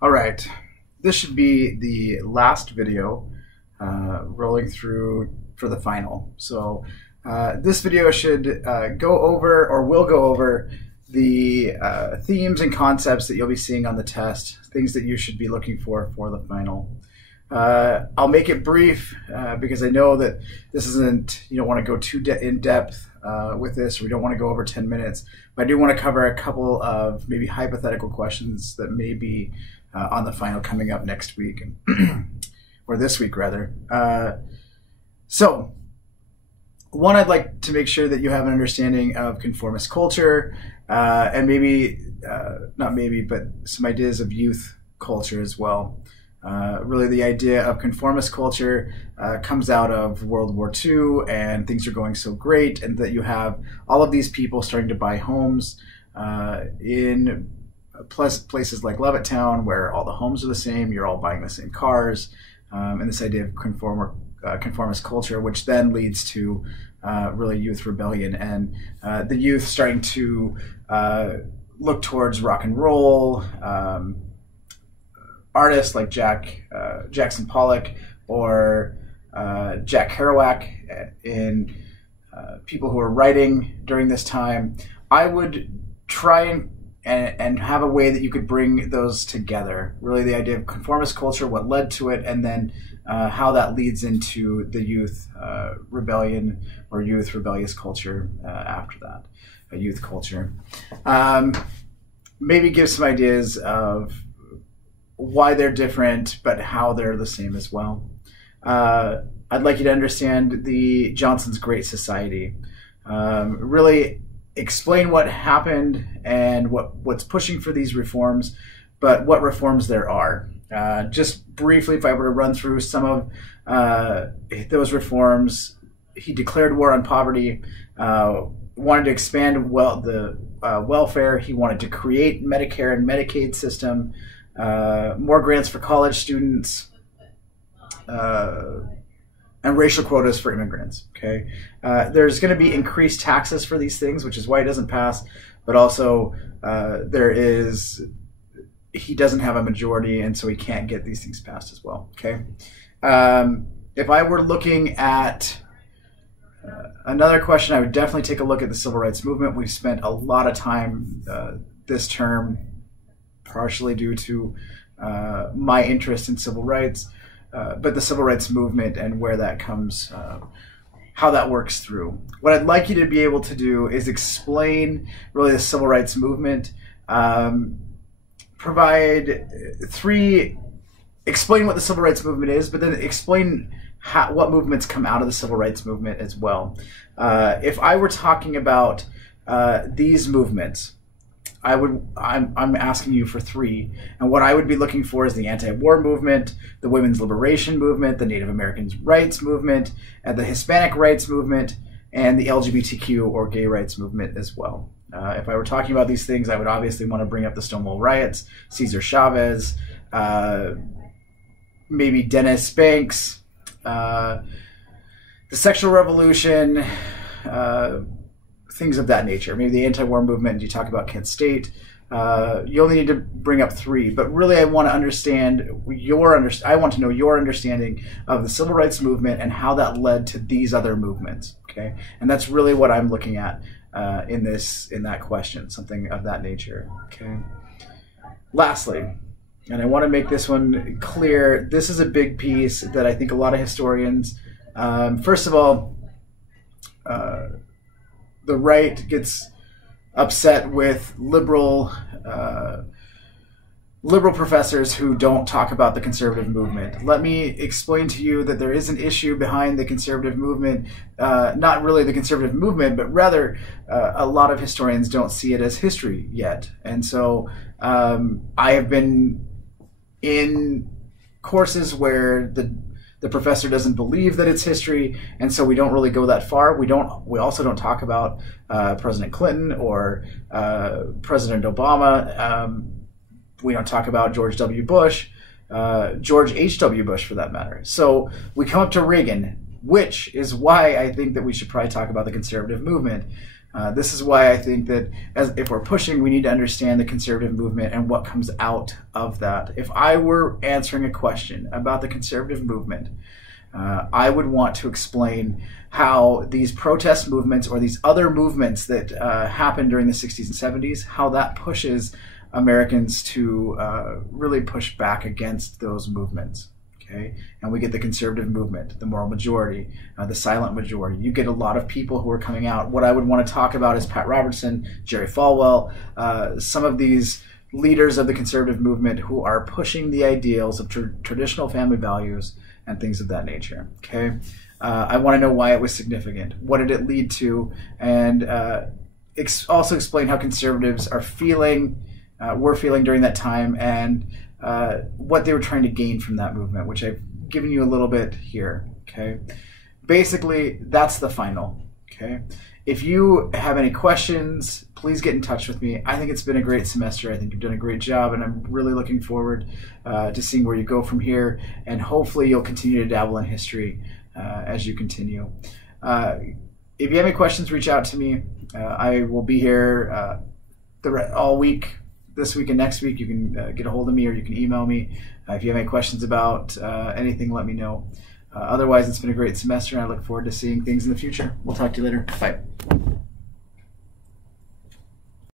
All right, this should be the last video rolling through for the final. So this video should go over, or will go over, the themes and concepts that you'll be seeing on the test, things that you should be looking for the final. I'll make it brief because I know that this isn't, you don't want to go too in depth with this. We don't want to go over 10 minutes, but I do want to cover a couple of maybe hypothetical questions that may be on the final coming up next week, or this week rather. So one, I'd like to make sure that you have an understanding of conformist culture, and maybe, not maybe, but some ideas of youth culture as well. Really the idea of conformist culture comes out of World War II, and things are going so great, and that you have all of these people starting to buy homes in places like Levittown, where all the homes are the same, you're all buying the same cars, and this idea of conformist culture, which then leads to really youth rebellion, and the youth starting to look towards rock and roll, artists like Jackson Pollock or Jack Kerouac, in people who are writing during this time. I would try and have a way that you could bring those together. Really the idea of conformist culture, what led to it, and then how that leads into the youth rebellion or youth rebellious culture after that, a youth culture. Maybe give some ideas of why they're different, but how they're the same as well. I'd like you to understand the Johnson's Great Society. Really explain what happened and what's pushing for these reforms, but what reforms there are. Just briefly, if I were to run through some of those reforms: he declared war on poverty, wanted to expand the welfare, he wanted to create Medicare and Medicaid system, more grants for college students, and racial quotas for immigrants. Okay, there's going to be increased taxes for these things, which is why it doesn't pass. But also, he doesn't have a majority, and so he can't get these things passed as well. Okay, if I were looking at another question, I would definitely take a look at the civil rights movement. We've spent a lot of time this term, partially due to my interest in civil rights, but the civil rights movement and where that comes, how that works through. What I'd like you to be able to do is explain really the civil rights movement, explain what the civil rights movement is, but then explain what movements come out of the civil rights movement as well. If I were talking about these movements, I'm asking you for three, and what I would be looking for is the anti-war movement, the women's liberation movement, the Native Americans rights movement, and the Hispanic rights movement, and the LGBTQ or gay rights movement as well. If I were talking about these things, I would obviously want to bring up the Stonewall riots, Cesar Chavez, maybe Dennis Banks, the sexual revolution, things of that nature. Maybe the anti-war movement. You talk about Kent State. You only need to bring up three, but really I want to understand I want to know your understanding of the civil rights movement and how that led to these other movements. Okay, and that's really what I'm looking at in that question, something of that nature. Okay. Lastly, and I want to make this one clear, this is a big piece that I think a lot of historians, first of all, the right gets upset with liberal professors who don't talk about the conservative movement. Let me explain to you that there is an issue behind the conservative movement, not really the conservative movement, but rather a lot of historians don't see it as history yet. And so I have been in courses where the professor doesn't believe that it's history, and so we don't really go that far. We also don't talk about President Clinton or President Obama. We don't talk about George W. Bush, George H.W. Bush for that matter. So we come up to Reagan, which is why I think that we should probably talk about the conservative movement. This is why I think that if we're pushing, we need to understand the conservative movement and what comes out of that. If I were answering a question about the conservative movement, I would want to explain how these protest movements or these other movements that happened during the 60s and 70s, how that pushes Americans to really push back against those movements. Okay? And we get the conservative movement, the moral majority, the silent majority. You get a lot of people who are coming out. What I would want to talk about is Pat Robertson, Jerry Falwell, some of these leaders of the conservative movement who are pushing the ideals of traditional family values and things of that nature. Okay, I want to know why it was significant. What did it lead to? And also explain how conservatives are feeling, were feeling during that time, and what they were trying to gain from that movement, which I've given you a little bit here. Okay, basically that's the final. Okay, if you have any questions, please get in touch with me. I think it's been a great semester. I think you've done a great job, and I'm really looking forward to seeing where you go from here, and hopefully you'll continue to dabble in history as you continue. If you have any questions, reach out to me. I will be here all week, this week and next week. You can get a hold of me, or you can email me. If you have any questions about anything, let me know. Otherwise, it's been a great semester, and I look forward to seeing things in the future. We'll talk to you later. Bye.